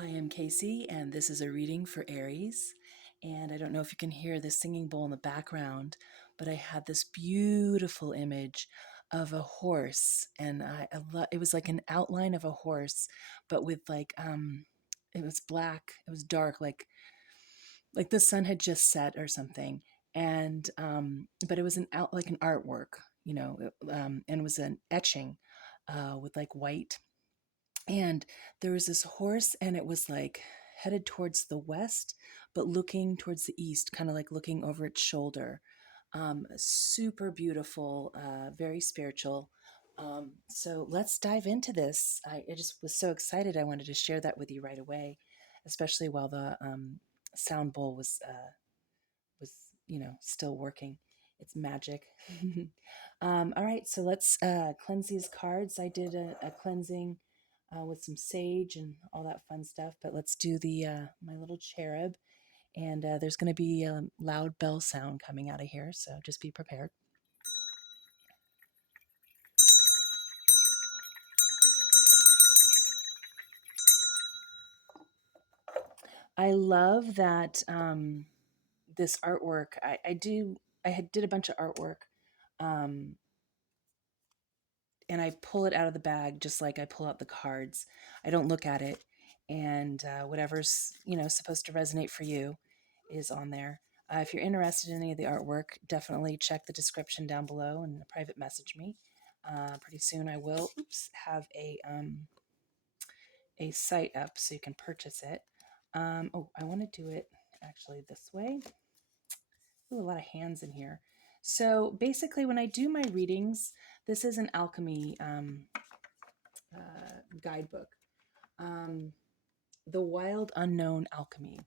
I am Casey, and this is a reading for Aries. And I don't know if you can hear the singing bowl in the background, but I had this beautiful image of a horse, and it was like an outline of a horse, but with it was black, it was dark, like the sun had just set or something, and but it was like an artwork, and it was an etching, with like white, and there was this horse, and it was like headed towards the west, but looking towards the east, kind of like looking over its shoulder. Super beautiful, very spiritual. So let's dive into this. I just was so excited. I wanted to share that with you right away, especially while the sound bowl was still working. It's magic. All right, so let's cleanse these cards. I did a cleansing with some sage and all that fun stuff, but let's do the my little cherub. And there's going to be a loud bell sound coming out of here, so just be prepared. I love that this artwork. I did a bunch of artwork, um, and I pull it out of the bag just like I pull out the cards. I don't look at it, and whatever's supposed to resonate for you is on there. If you're interested in any of the artwork, definitely check the description down below and private message me. Pretty soon I will have a site up so you can purchase it. Oh, I want to do it actually this way. Ooh, a lot of hands in here. So basically, when I do my readings, this is an alchemy guidebook, um, the Wild Unknown Alchemy.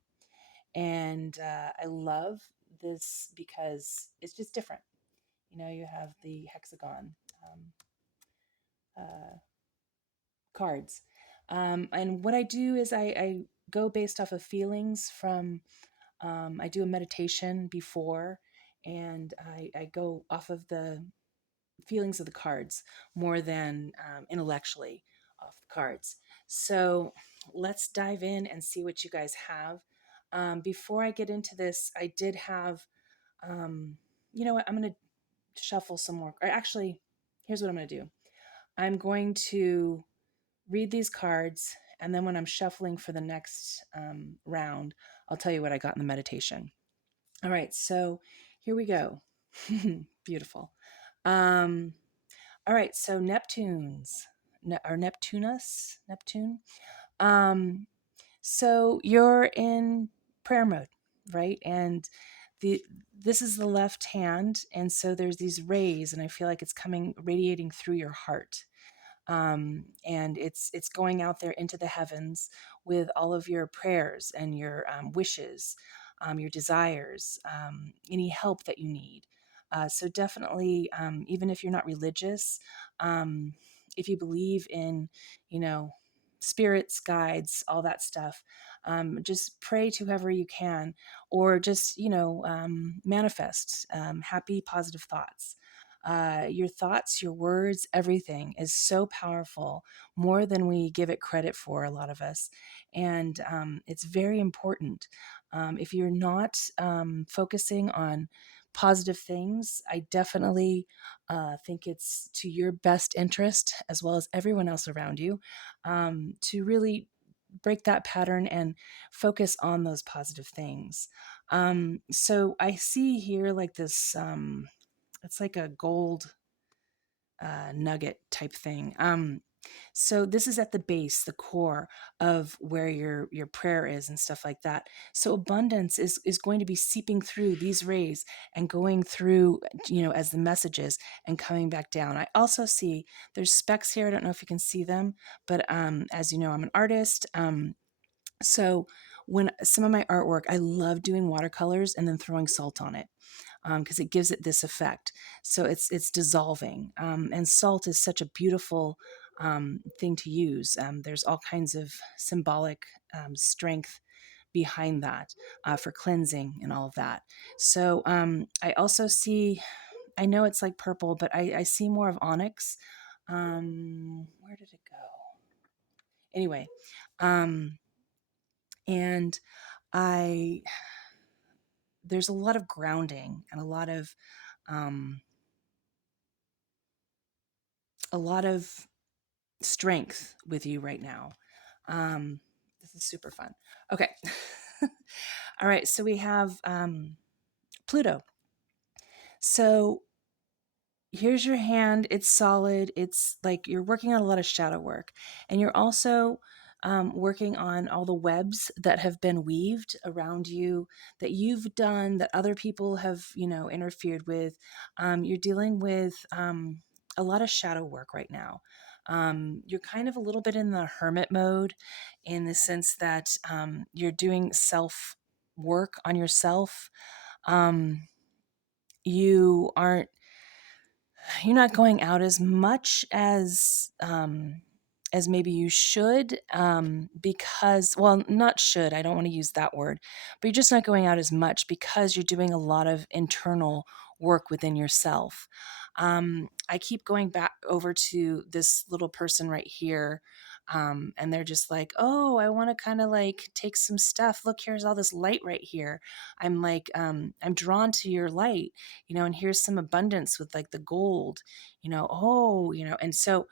And I love this because it's just different. You have the hexagon uh, cards. And what I do is I go based off of feelings from, I do a meditation before, and I go off of the feelings of the cards more than intellectually off the cards. So let's dive in and see what you guys have. Before I get into this, I did have, you know what, I'm going to shuffle some more. Or actually, here's what I'm going to do. I'm going to read these cards, and then when I'm shuffling for the next round, I'll tell you what I got in the meditation. All right, so here we go. Beautiful. All right, so Neptune. So you're in prayer mode, right? And this is the left hand, and so there's these rays, and I feel like it's coming, radiating through your heart. And it's going out there into the heavens with all of your prayers and your wishes, your desires, any help that you need. So definitely, even if you're not religious, if you believe in, you know, spirits, guides, all that stuff, just pray to whoever you can, or just, manifest happy, positive thoughts. Your thoughts, your words, everything is so powerful, more than we give it credit for, a lot of us. And it's very important. If you're not focusing on positive things, I definitely think it's to your best interest, as well as everyone else around you, to really break that pattern and focus on those positive things. So I see here like this. It's like a gold nugget type thing. So this is at the base, the core of where your prayer is and stuff like that. So abundance is going to be seeping through these rays and going through, as the messages, and coming back down. I also see there's specks here. I don't know if you can see them, but as you know, I'm an artist. So when some of my artwork, I love doing watercolors and then throwing salt on it, because it gives it this effect. So it's dissolving, and salt is such a beautiful thing to use. There's all kinds of symbolic strength behind that, for cleansing and all of that. So I also see, I know it's like purple, but I see more of onyx. Where did it go? Anyway, And there's a lot of grounding and um, a lot of strength with you right now. This is super fun. Okay. All right. So we have Pluto. So here's your hand. It's solid. It's like you're working on a lot of shadow work. And you're also working on all the webs that have been weaved around you, that you've done, that other people have, interfered with. You're dealing with a lot of shadow work right now. You're kind of a little bit in the hermit mode, in the sense that you're doing self work on yourself. You aren't you're not going out as maybe you should, because, well, not should, I don't want to use that word, but you're just not going out as much because you're doing a lot of internal work within yourself. I keep going back over to this little person right here. And they're just like, oh, I want to kind of like take some stuff. Look, here's all this light right here. I'm like, I'm drawn to your light, and here's some abundance with like the gold, and so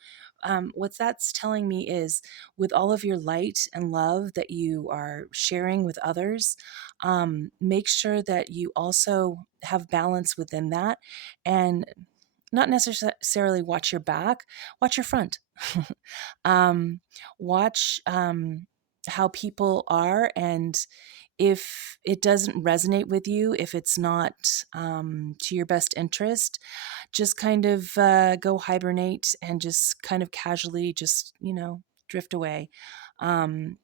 what that's telling me is, with all of your light and love that you are sharing with others, make sure that you also have balance within that, and not necessarily watch your back, watch your front. Watch how people are, and if it doesn't resonate with you, if it's not to your best interest, just kind of go hibernate and just kind of casually just, drift away. And,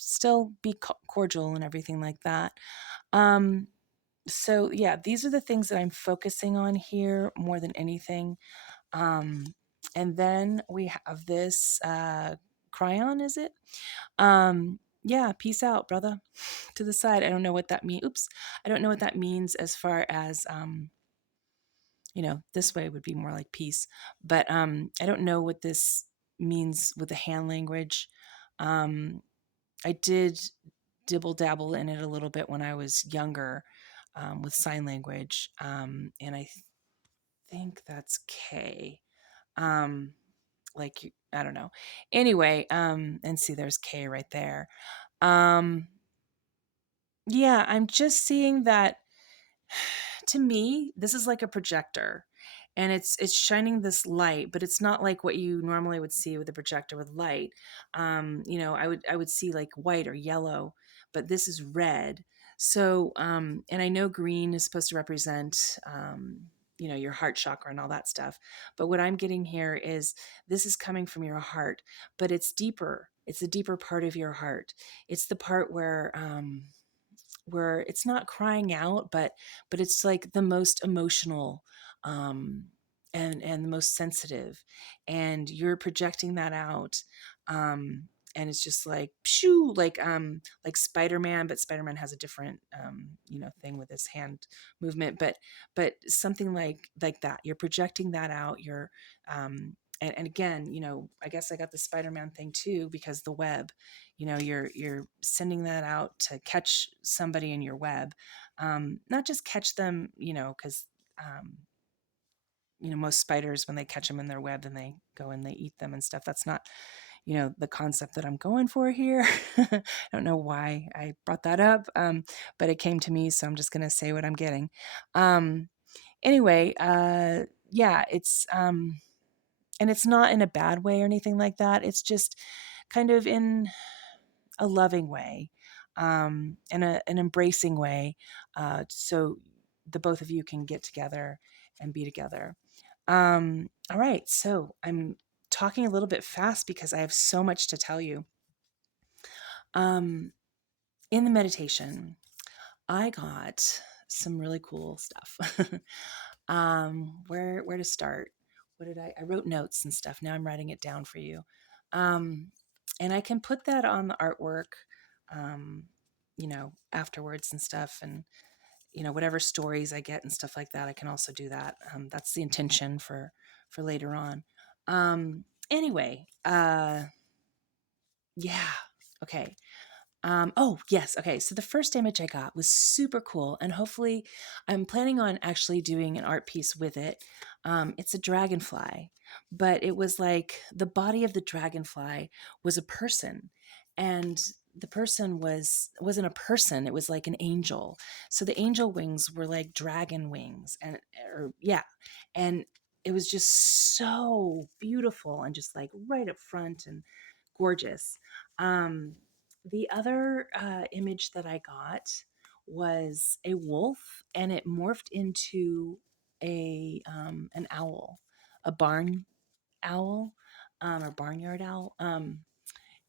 still be cordial and everything like that. So, yeah, these are the things that I'm focusing on here more than anything. Um, and then we have this Cryon, is it? Yeah, peace out, brother. To the side. I don't know what that means. Oops. I don't know what that means as far as this way would be more like peace. But I don't know what this means with the hand language. I did dibble dabble in it a little bit when I was younger, with sign language. And I think that's K. Like, I don't know. Anyway, and see, there's K right there. Yeah, I'm just seeing that. To me, this is like a projector, and it's shining this light, but it's not like what you normally would see with a projector with light. I would see like white or yellow, but this is red. So, and I know green is supposed to represent, your heart chakra and all that stuff. But what I'm getting here is, this is coming from your heart, but it's deeper. It's the deeper part of your heart. It's the part where it's not crying out, but it's like the most emotional, um, and the most sensitive, and you're projecting that out. And it's just like pshoo, like Spider-Man, but Spider-Man has a different thing with his hand movement, but something like that. You're projecting that out. You're and again, I guess I got the Spider-Man thing too, because the web, you're sending that out to catch somebody in your web. Not just catch them, because most spiders, when they catch them in their web, then they go and they eat them and stuff. That's not the concept that I'm going for here. I don't know why I brought that up, but it came to me, so I'm just going to say what I'm getting. Anyway, yeah, and it's not in a bad way or anything like that. It's just kind of in a loving way, and an embracing way, so the both of you can get together and be together. All right, so I'm talking a little bit fast because I have so much to tell you. In the meditation, I got some really cool stuff. Where to start? What did I wrote notes and stuff. Now I'm writing it down for you. And I can put that on the artwork, afterwards and stuff. And, whatever stories I get and stuff like that, I can also do that. That's the intention for later on. Anyway, yeah. Okay. Oh, yes. Okay. So the first image I got was super cool. And hopefully, I'm planning on actually doing an art piece with it. It's a dragonfly, but it was like the body of the dragonfly was a person. And the person wasn't a person, it was like an angel. So the angel wings were like dragon wings, and or yeah. And it was just so beautiful and just like right up front and gorgeous. um the other image that I got was a wolf, and it morphed into a an owl, a barn owl, or barnyard owl,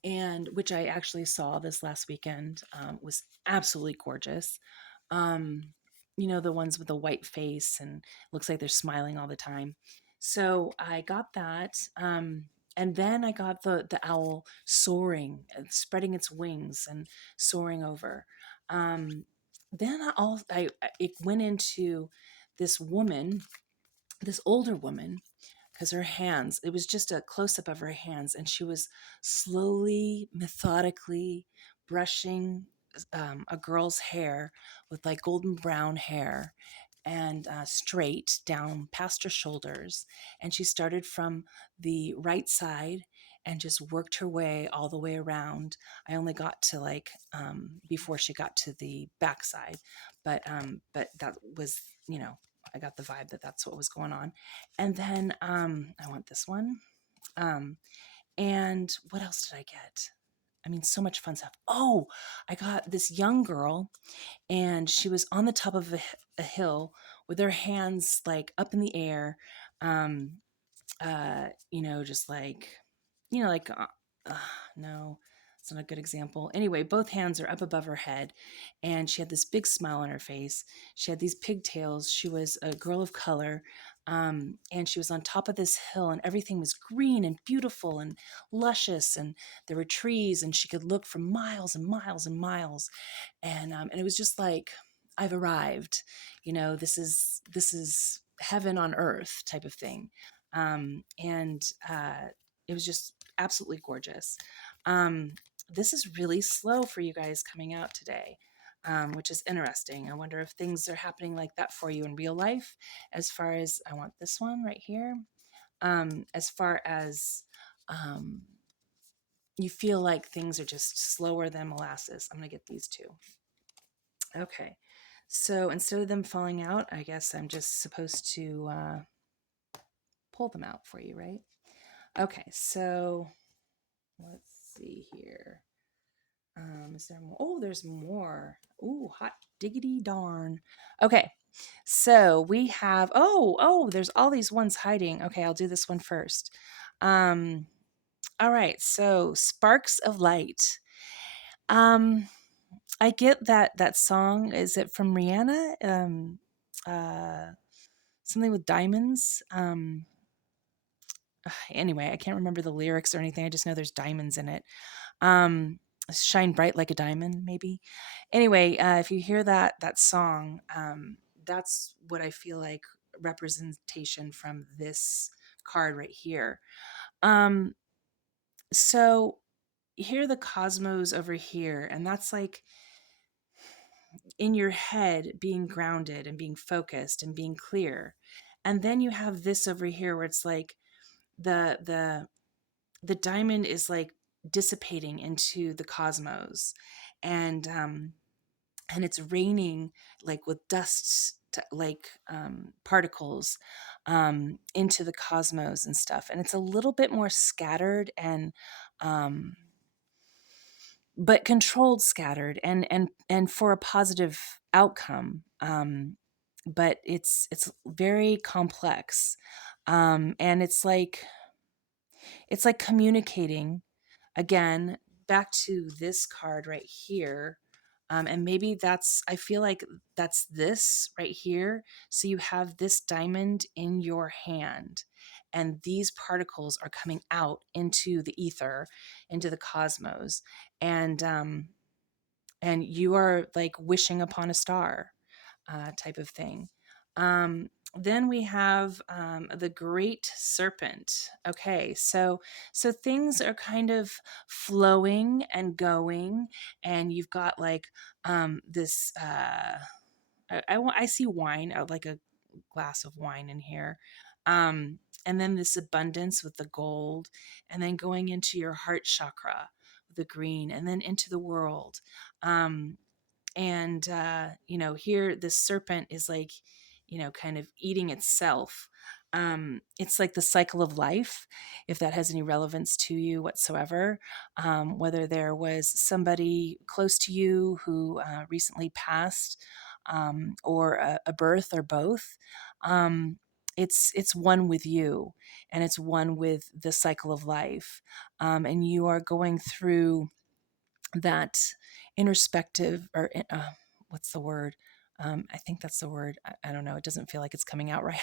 and which I actually saw this last weekend. Was absolutely gorgeous. Um, the ones with the white face and looks like they're smiling all the time. So I got that. And then I got the owl soaring and spreading its wings and soaring over. Then it went into this woman, this older woman, because her hands, it was just a close up of her hands, and she was slowly, methodically brushing a girl's hair with like golden brown hair, and straight down past her shoulders. And she started from the right side and just worked her way all the way around. I only got to like before she got to the back side, but that was, I got the vibe that that's what was going on. And then I want this one. Um, and what else did I get? I mean, so much fun stuff. Oh, I got this young girl, and she was on the top of a hill with her hands like up in the air. Um, just like, like, no, it's not a good example. Anyway, both hands are up above her head, and she had this big smile on her face. She had these pigtails. She was a girl of color, and she was on top of this hill, and everything was green and beautiful and luscious, and there were trees, and she could look for miles and miles and miles. And it was just like, I've arrived. This is heaven on earth type of thing. And it was just absolutely gorgeous. This is really slow for you guys coming out today, which is interesting. I wonder if things are happening like that for you in real life. As far as, I want this one right here. As far as you feel like things are just slower than molasses, I'm going to get these two. Okay. So instead of them falling out, I guess I'm just supposed to pull them out for you, right? Okay, so let's see here. Is there more? Oh, there's more. Ooh, hot diggity darn. Okay, so we have, there's all these ones hiding. Okay, I'll do this one first. All right, so Sparks of Light. I get that song. Is it from Rihanna? Uh, Something with diamonds. Anyway, I can't remember the lyrics or anything. I just know there's diamonds in it. Um, Shine bright like a diamond, maybe. Anyway, if you hear that song, that's what I feel like representation from this card right here. Um, so here the cosmos over here, and that's like in your head being grounded and being focused and being clear. And then you have this over here where it's like the diamond is like dissipating into the cosmos, and it's raining like with dust like particles into the cosmos and stuff, and it's a little bit more scattered and um, but controlled scattered and for a positive outcome, but it's very complex, and it's like communicating again back to this card right here. And maybe I feel like that's this right here. So you have this diamond in your hand, and these particles are coming out into the ether, into the cosmos. And you are like wishing upon a star type of thing. Then we have the great serpent. Okay, so things are kind of flowing and going, and you've got like this. I see wine, like a glass of wine in here. And then this abundance with the gold, and then going into your heart chakra with the green, and then into the world. And here this serpent is like, kind of eating itself. It's like the cycle of life, if that has any relevance to you whatsoever. Whether there was somebody close to you who recently passed, or a birth, or both. It's one with you, and it's one with the cycle of life. And you are going through that introspective, or what's the word? I think that's the word. I don't know. It doesn't feel like it's coming out right.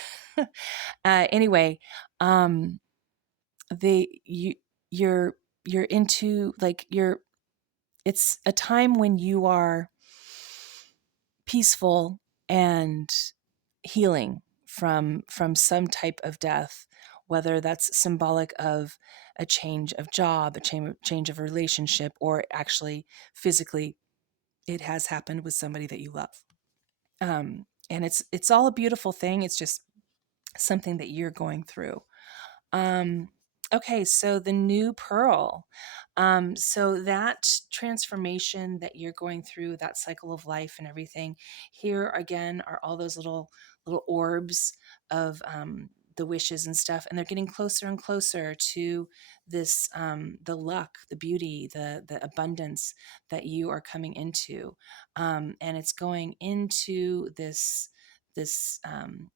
Anyway, they you you're into, like, it's a time when you are peaceful and healing from some type of death, whether that's symbolic of a change of job, a change of relationship, or actually physically it has happened with somebody that you love. And it's all a beautiful thing. It's just something that you're going through. Um, okay, so the new pearl. So that transformation that you're going through, that cycle of life and everything, here again are all those little orbs of the wishes and stuff, and they're getting closer and closer to this, the luck, the beauty, the abundance that you are coming into, and it's going into this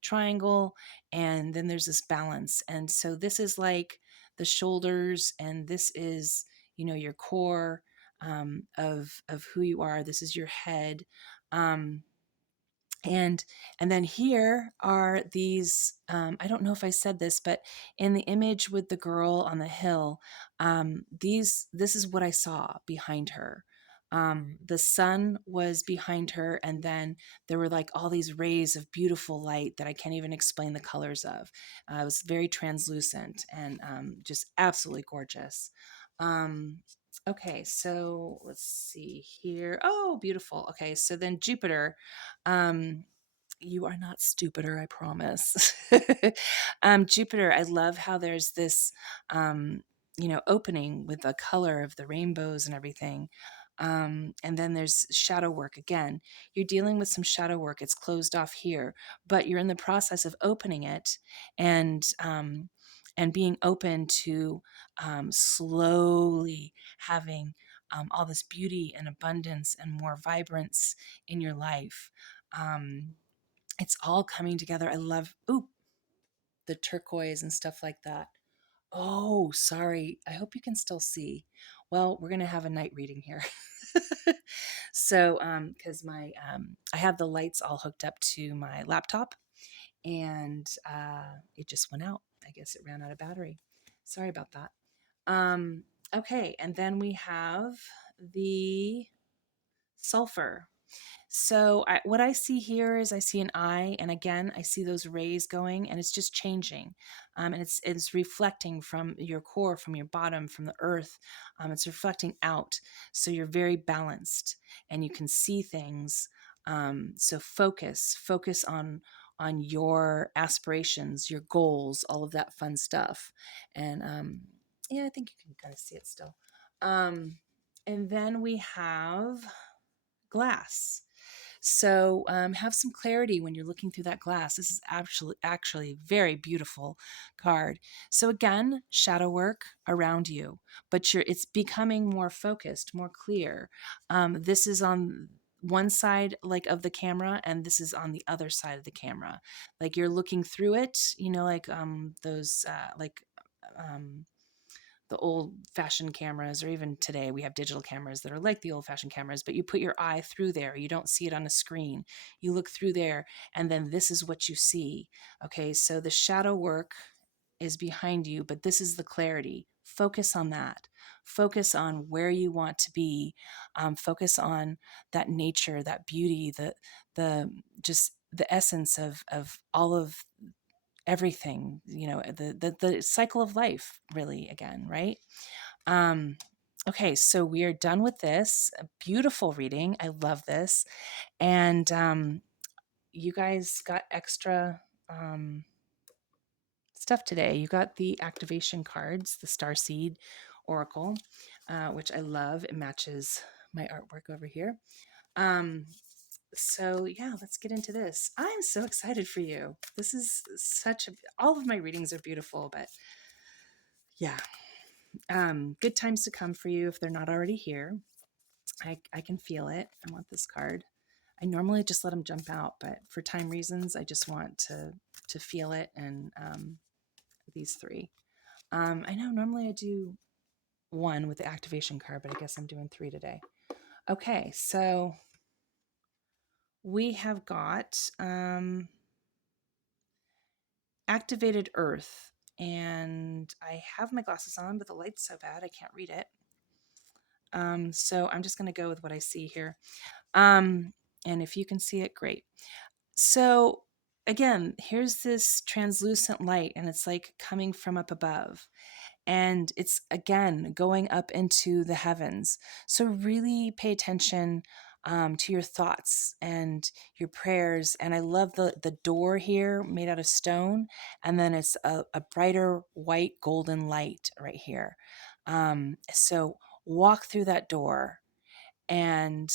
triangle, and then there's this balance. And so this is like the shoulders, and this is, your core, of who you are. This is your head. um, and then here are these, I don't know if I said this, but in the image with the girl on the hill, this is what I saw behind her. The sun was behind her, and then there were like all these rays of beautiful light that I can't even explain the colors of. It was very translucent, and just absolutely gorgeous. Okay, so let's see here. Oh, beautiful. Okay, so then Jupiter. Um, you are not stupider, I promise. Jupiter, I love how there's this, opening with the color of the rainbows and everything. And then there's shadow work again. You're dealing with some shadow work. It's closed off here, but you're in the process of opening it, and being open to slowly having all this beauty and abundance and more vibrance in your life. It's all coming together. I love, the turquoise and stuff like that. Oh, sorry. I hope you can still see. Well, we're going to have a night reading here. So, because I have the lights all hooked up to my laptop, and it just went out. I guess it ran out of battery. Sorry about that. Okay, and then we have the sulfur. So what I see here is, I see an eye, and again I see those rays going, and it's just changing, and it's reflecting from your core, from your bottom, from the earth. It's reflecting out, so you're very balanced, and you can see things. So focus on your aspirations, your goals, all of that fun stuff, and yeah, I think you can kind of see it still. And then we have glass. So have some clarity when you're looking through that glass. This is actually very beautiful card. So again, shadow work around you, but it's becoming more focused, more clear. This is on one side, like, of the camera, and this is on the other side of the camera. Like, you're looking through it, like those the old fashioned cameras, or even today we have digital cameras that are like the old fashioned cameras, but you put your eye through there. You don't see it on a screen. You look through there, and then this is what you see. Okay, so the shadow work is behind you, but this is the clarity. Focus on that. Focus on where you want to be. Focus on that nature, that beauty, the just the essence of all of everything, the cycle of life, really, again, right? Um, okay, so we are done with this. A beautiful reading. I love this. And you guys got extra stuff today. You got the activation cards, the Starseed Oracle, which I love. It matches my artwork over here. So yeah, let's get into this. I'm so excited for you. This is all of my readings are beautiful, but yeah, good times to come for you if they're not already here. I can feel it. I want this card. I normally just let them jump out, but for time reasons, I just want to feel it. And these three. I know normally I do one with the activation card, but I guess I'm doing three today. Okay, so we have got activated earth, and I have my glasses on, but the light's so bad I can't read it. So I'm just going to go with what I see here. And if you can see it, great. So again, here's this translucent light, and it's like coming from up above. And it's again going up into the heavens. So really pay attention to your thoughts and your prayers. And I love the door here made out of stone, and then it's a brighter white golden light right here. So walk through that door. And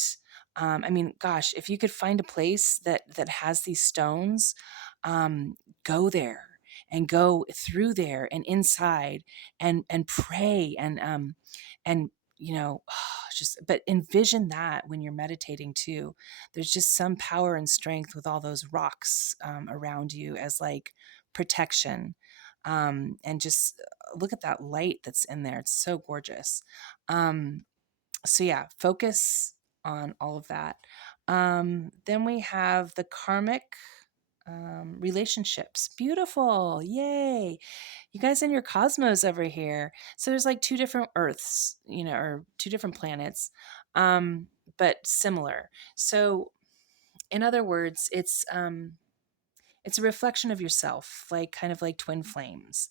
I mean, gosh, if you could find a place that has these stones, go there and go through there and inside and pray and just but envision that when you're meditating too. There's just some power and strength with all those rocks around you as like protection. And just look at that light that's in there. It's so gorgeous. So yeah, focus on all of that. Then we have the karmic relationships. Beautiful. Yay. You guys in your cosmos over here. So there's like two different Earths, or two different planets, but similar. So in other words, it's a reflection of yourself, like kind of like twin flames.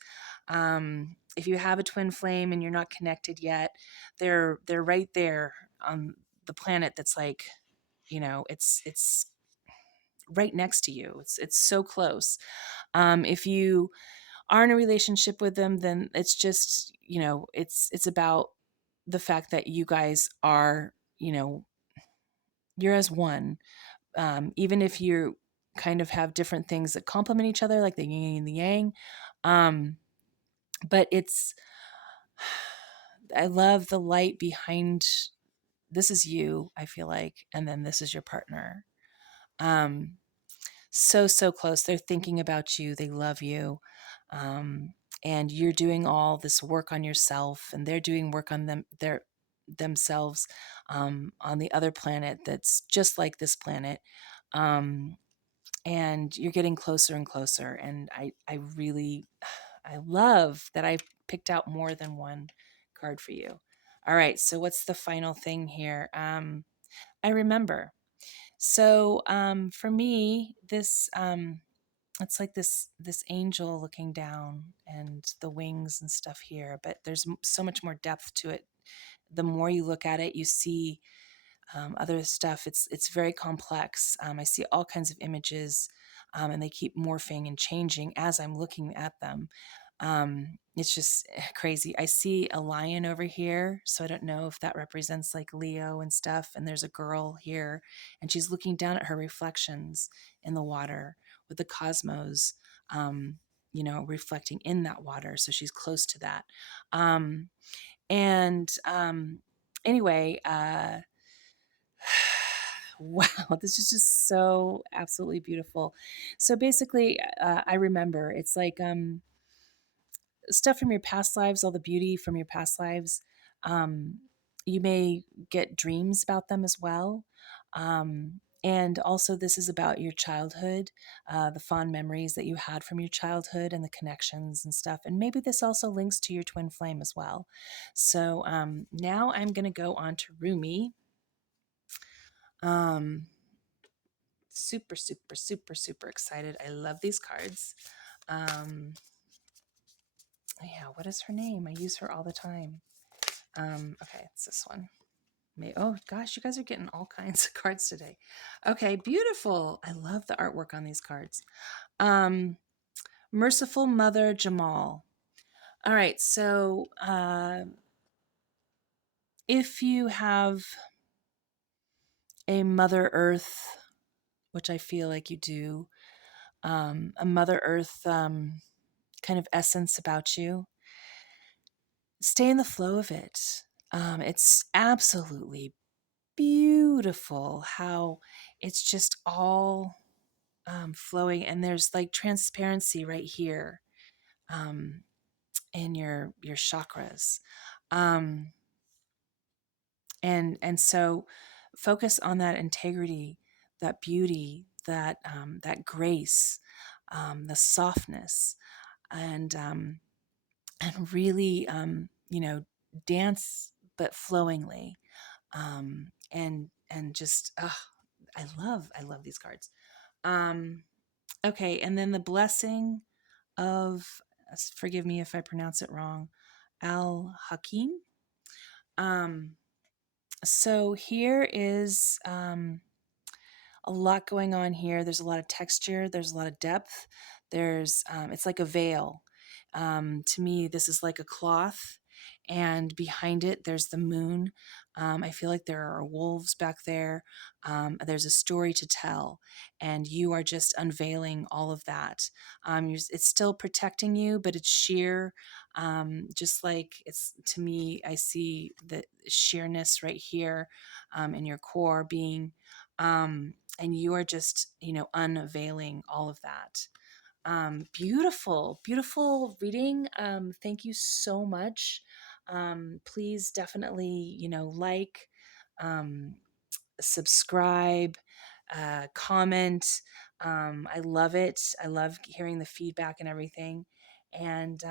If you have a twin flame and you're not connected yet, they're right there on the planet. That's like, it's right next to you. It's so close. If you are in a relationship with them, then it's just, it's about the fact that you guys are, you're as one. Even if you kind of have different things that complement each other, like the yin and the yang. But I love the light behind. This is you, I feel like, and then this is your partner. So close. They're thinking about you. They love you. And you're doing all this work on yourself, and they're doing work on themselves on the other planet that's just like this planet. And you're getting closer and closer. And I really, I love that I picked out more than one card for you. All right. So what's the final thing here? I remember. So for me, this it's like this angel looking down and the wings and stuff here, but there's so much more depth to it. The more you look at it, you see other stuff. It's very complex. I see all kinds of images, and they keep morphing and changing as I'm looking at them. It's just crazy. I see a lion over here, so I don't know if that represents like Leo and stuff. And there's a girl here, and she's looking down at her reflections in the water with the cosmos, reflecting in that water. So she's close to that. And anyway, wow, this is just so absolutely beautiful. So basically, I remember it's like stuff from your past lives, all the beauty from your past lives. Um, you may get dreams about them as well. And also, this is about your childhood, the fond memories that you had from your childhood and the connections and stuff. And maybe this also links to your twin flame as well. So now I'm going to go on to Rumi. super, super, super, super excited. I love these cards. Yeah, what is her name? I use her all the time. Okay, it's this one. Oh gosh, you guys are getting all kinds of cards today. Okay, beautiful. I love the artwork on these cards. Merciful Mother Jamal. All right, so if you have a Mother Earth, which I feel like you do, a Mother Earth kind of essence about you, stay in the flow of it. It's absolutely beautiful how it's just all flowing, and there's like transparency right here in your chakras, um, and so focus on that integrity, that beauty, that grace, the softness, and really dance but flowingly, and just I love these cards. Okay, and then the blessing of, forgive me if I pronounce it wrong, Al Hakim. So here is a lot going on here. There's a lot of texture. There's a lot of depth. It's like a veil. To me, this is like a cloth, and behind it, there's the moon. I feel like there are wolves back there. There's a story to tell, and you are just unveiling all of that. It's still protecting you, but it's sheer. Just like it's, to me, I see the sheerness right here in your core being. And you are just, unveiling all of that. Beautiful, beautiful reading. Thank you so much. Please definitely, like, um, subscribe, comment. I love it. I love hearing the feedback and everything. And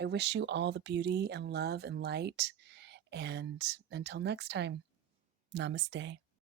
I wish you all the beauty and love and light. And until next time, namaste.